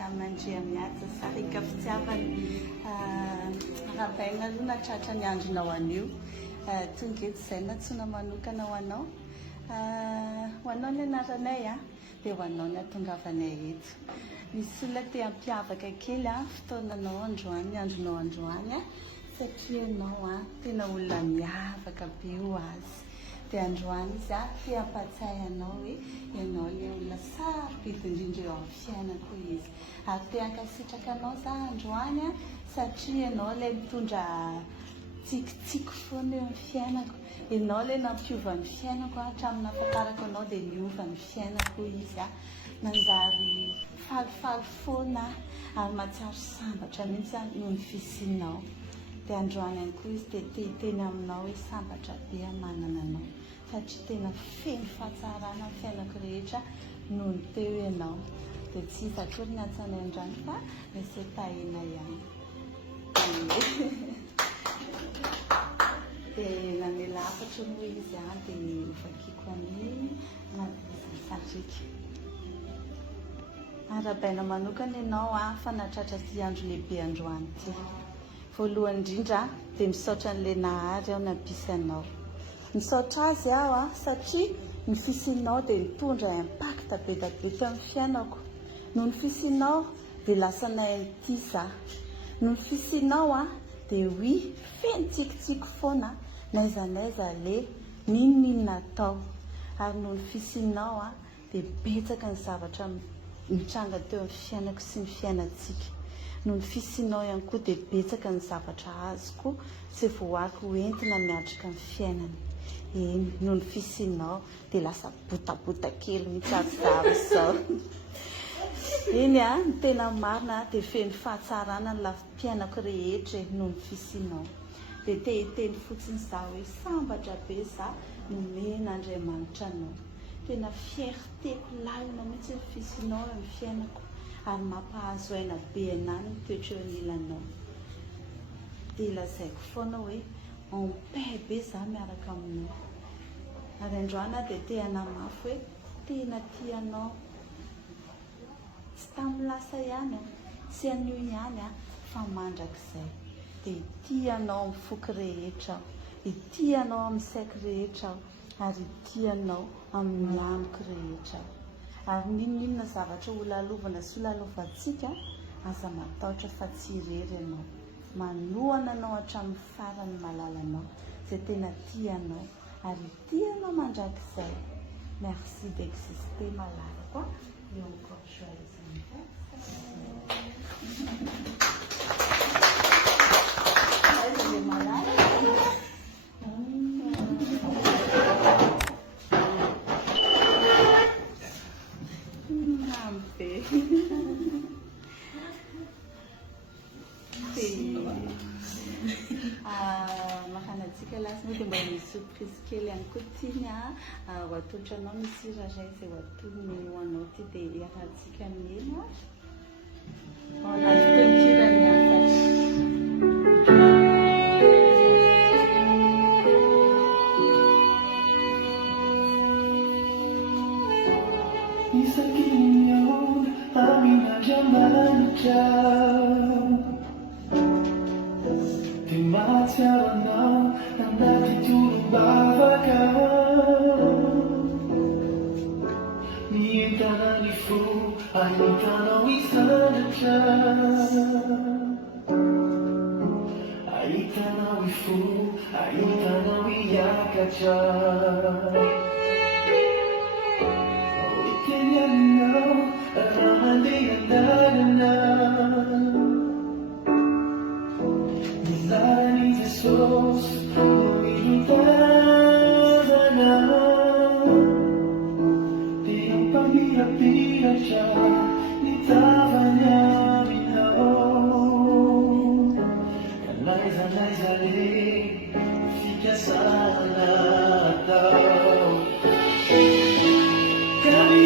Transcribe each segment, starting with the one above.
Mandria miasa sarika fitiavany rahabaina aloha natratra ny andronao anio tonga eto izay natsoina manokana ho anao ny anaranay dia ho anao ny atongavanay eto. Misy olona te hampiavaka kely fotoananao androany, ny andronao androany satria ianao tena olona miavaka be ho azy. Dia androany izy te hampatsiahy anao hoe ianao ilay olona sarobidy indrindra eo amin'ny fiainako izy. Ary te hankasitraka anao za androany satria ianao ilay mitondra tsikitsiky foana eo amin'ny fiainako. Ianao ilay nampiova ny fiainako hatramin'ny nahafantarako anao dia niova ny fiainako izy. Manjary falifaly foana ary mahatsiaro sambatra mihitsy noho ny fisianao. Dia androany ihany koa izy dia te-hiteny aminao hoe sambatra be manana anao satria tena feno fahatsarana ny fiainako rehetra noho ny teo ianao. Dia tsy iza akory ny antsanay androany fa Rasetahina ihany. Dia namela hafatra moa izy dia vakiako amin'ny Madagasikara. Arabaina manokana ianao fa natratra ty andro lehibe androany ty. Voalohany indrindra dia misaotra an'ilay nahary aho nampisy anao. Misaotra azy aho satria ny fisianao dia mitondra impact be dia be teo amin'ny fiainako. Noho ny fisianao dia lasa nahay za. Noho ny fisianao dia feno tsikitsiky foana n'aiza le n'inona atao. Ary noho ny fisianao dia betsaka ny zavatra mitranga teo amin'ny fiainako sy ny fiainantsika. Noho ny fisianao ihany koa dia betsaka ny zavatra azoko sy voako entina miatrika ny fiainany. Noho ny fisianao dia lasa botabota kely mihitsy azy zao. Iny ny tena marina dia feno fahatsarana ny lafim-piainako rehetra noho ny fisianao. Dia te-hiteny fotsiny za hoe sambatra be za nomen'Andriamanitra anao. Tena fiertéko lalina mihitsy ny fisianao amin'ny fiainako ary mampahazo aina be anany mitoetra eo anilanao. Dia ilazaiko foana hoe en paix be za miaraka aminao. Ary androany dia te hanamafy hoe tena tianao. Tsy tamin'ny lasa ihany sy anio ihany fa mandrakizay. Dia tianao amin'ny foky rehetra, tianao amin'ny saiko rehetra ary tianao amin'ny lamiko rehetra. Ary ninona zavatra ho lalovana sy ho lalovantsika aza matahotra fa tsy irery ianao. Manohana anao hatramin'ny farany malalanao izay tena tianao ary tianao mandrakizay. Merci d'exister malalako. Et encore joyeux anniversaire. Makanatsika lasy dia mba misy surprise kely ihany koa tiany ho atolotranao misy raha izay ho atolony ho anao ty dia iarahantsika amin'ny anazy tonikirany afatra. Isakinyo aming Andriamanitra di mahatsiaranao ang natutulong bavaka nientanang ifo ay itanao isanatra ay itanao ifo ay itanao iyakatra. Nilani Jesus, umilutana na di ang pamilapira siya nitavanya minao kanay-zanay-zali fika sana tao kami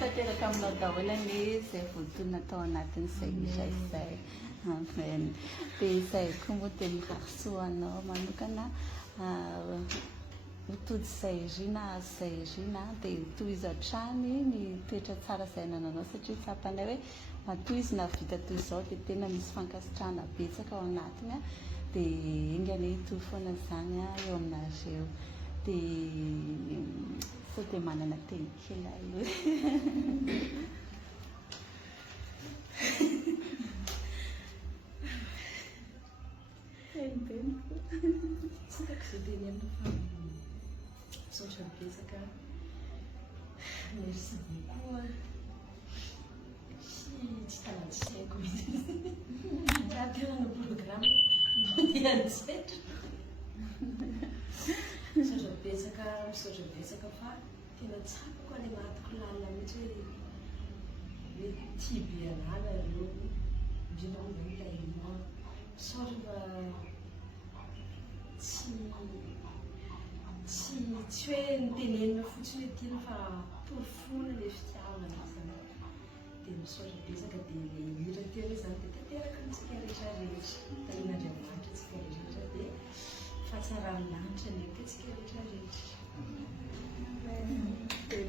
Tanteraka aminao daholo anie izay votoana tao anatin'izay isaizay amen. Dia izay koa moa dia mirahasoa anao manokana mitody izay irina izay irina dia tohizo hatrany ny toetra tsara izay nananao satria tsapanay hoe matoy izy na vita toy izao dia tena misy fankasitrahana betsaka ao anatiny dia ingany hitohy foana izany eo aminareo dia sao dia manana teny kely io tsy taiko izay teny amina fa misaotra betsaka merci beaucoup sy tsy talatsisaiko mihitsy raha tenana programme mandehanjetra misaotra betsaka fa tena tsapako any anatiko lalina mihitsy hoe tia be anala reo indrindra moa zany ilay misaotra fa tsy hoe nitenenina fotsiny hoe tiana fa porofona le fitiavana zany dia misaotra betsaka dia le hira teo hoe zany dia tanteraka antsika rehetrarehetra tanin'Andriamanitra tsika rehetra dia fahatsarany lanitra ny ety tsika rehetrarehetra. Dia